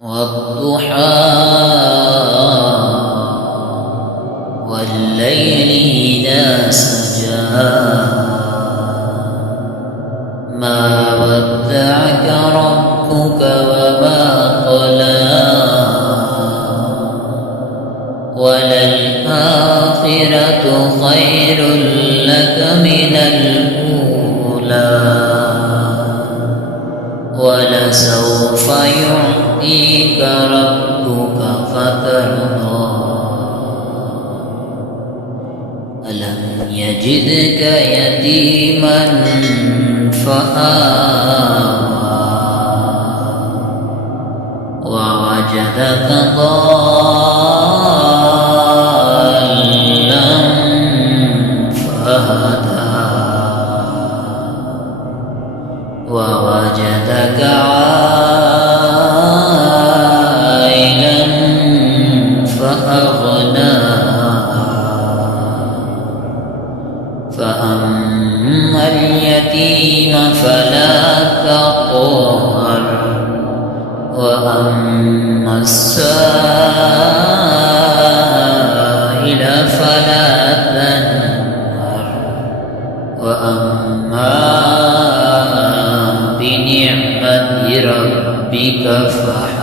والضحى والليل إذا سجى ما ودعك ربك وما قلى وللآخرة خير لك من الأولى ولسوف يعطيك ربك فترضى ألم يجدك يتيما فآوى ووجدك ضالا فهدى ووجدك عائلا فأغنى فأما اليتيم فلا تقهر وأما السائل فلا تنهر وأما بنعمة ربك فحدث